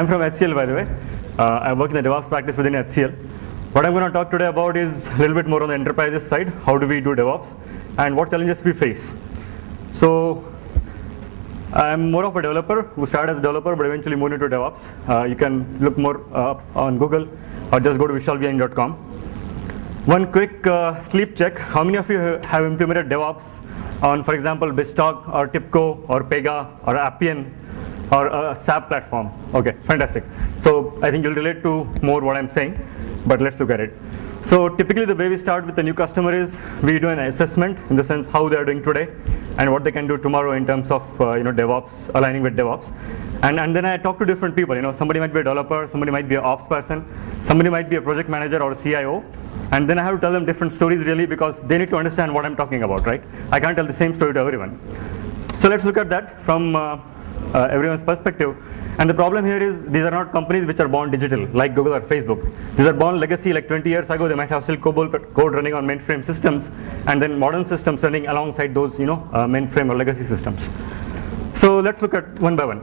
I'm from HCL, by the way. I work in the DevOps practice within HCL. What I'm going to talk today about is a little bit more on the enterprises side. How do we do DevOps? And what challenges we face. So I'm more of a developer who started as a developer but eventually moved into DevOps. You can look more on Google or just go to vishalbehind.com. One quick sleep check. How many of you have implemented DevOps on, for example, BizTalk or TIBCO or Pega or Appian or a SAP platform? Okay, fantastic. So I think you'll relate to more what I'm saying, but let's look at it. So typically the way we start with a new customer is we do an assessment in the sense how they're doing today and what they can do tomorrow in terms of DevOps, aligning with DevOps. And then I talk to different people. Somebody might be a developer, somebody might be an ops person, somebody might be a project manager or a CIO. And then I have to tell them different stories really because they need to understand what I'm talking about, right? I can't tell the same story to everyone. So let's look at that from everyone's perspective. And the problem here is these are not companies which are born digital like Google or Facebook. These are born legacy. Like 20 years ago, they might have still COBOL code running on mainframe systems and then modern systems running alongside those mainframe or legacy systems. So let's look at one by one.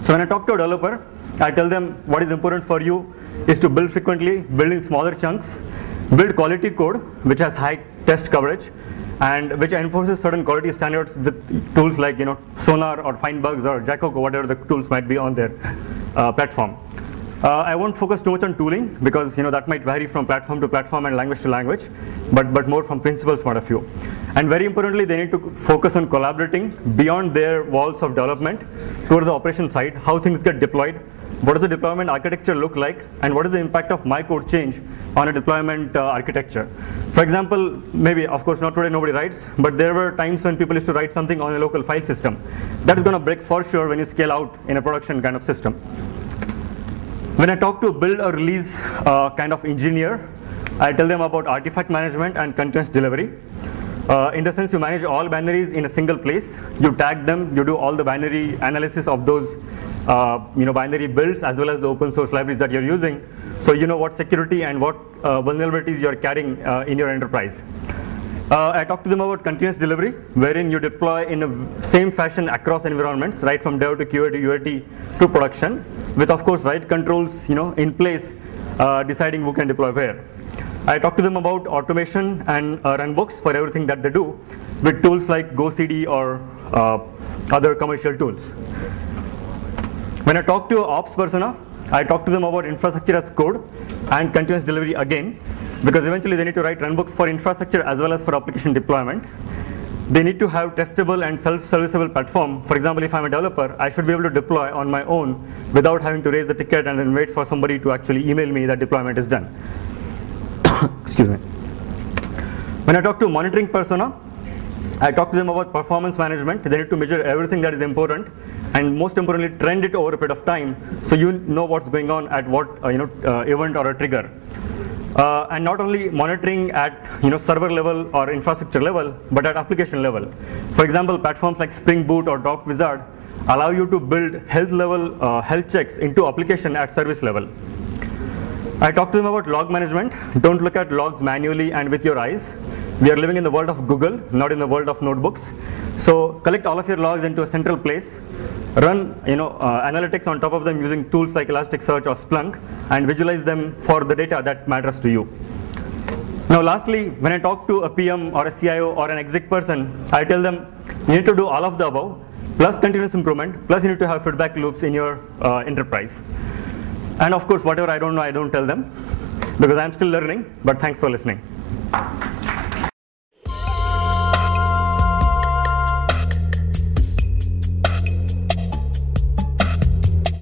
So when I talk to a developer, I tell them what is important for you is to build frequently, build in smaller chunks, build quality code which has high test coverage and which enforces certain quality standards with tools like Sonar or Findbugs or Jacoco, whatever the tools might be on their platform. I won't focus too much on tooling because that might vary from platform to platform and language to language, but more from principles point of view. And very importantly, they need to focus on collaborating beyond their walls of development towards the operation side, how things get deployed, what does the deployment architecture look like, and what is the impact of my code change on a deployment architecture. For example, maybe, of course, not today, nobody writes, but there were times when people used to write something on a local file system. That is going to break for sure when you scale out in a production kind of system. When I talk to build or release kind of engineer, I tell them about artifact management and continuous delivery. In the sense you manage all binaries in a single place, you tag them, you do all the binary analysis of those binary builds as well as the open source libraries that you're using, so you know what security and what vulnerabilities you're carrying in your enterprise. I talked to them about continuous delivery, wherein you deploy in the same fashion across environments, right from dev to QA to UAT to production, with of course right controls in place, deciding who can deploy where. I talked to them about automation and runbooks for everything that they do, with tools like GoCD or other commercial tools. When I talk to ops persona, I talk to them about infrastructure as code and continuous delivery again, because eventually they need to write runbooks for infrastructure as well as for application deployment. They need to have testable and self-serviceable platform. For example, if I'm a developer, I should be able to deploy on my own without having to raise a ticket and then wait for somebody to actually email me that deployment is done. Excuse me. When I talk to monitoring persona, I talk to them about performance management. They need to measure everything that is important, and most importantly, trend it over a period of time, so you know what's going on at what event or a trigger. And not only monitoring at server level or infrastructure level, but at application level. For example, platforms like Spring Boot or Doc Wizard allow you to build health checks into application at service level. I talked to them about log management. Don't look at logs manually and with your eyes. We are living in the world of Google, not in the world of notebooks. So collect all of your logs into a central place, run analytics on top of them using tools like Elasticsearch or Splunk, and visualize them for the data that matters to you. Now lastly, when I talk to a PM or a CIO or an exec person, I tell them you need to do all of the above, plus continuous improvement, plus you need to have feedback loops in your enterprise. And of course, whatever I don't know, I don't tell them, because I'm still learning, but thanks for listening.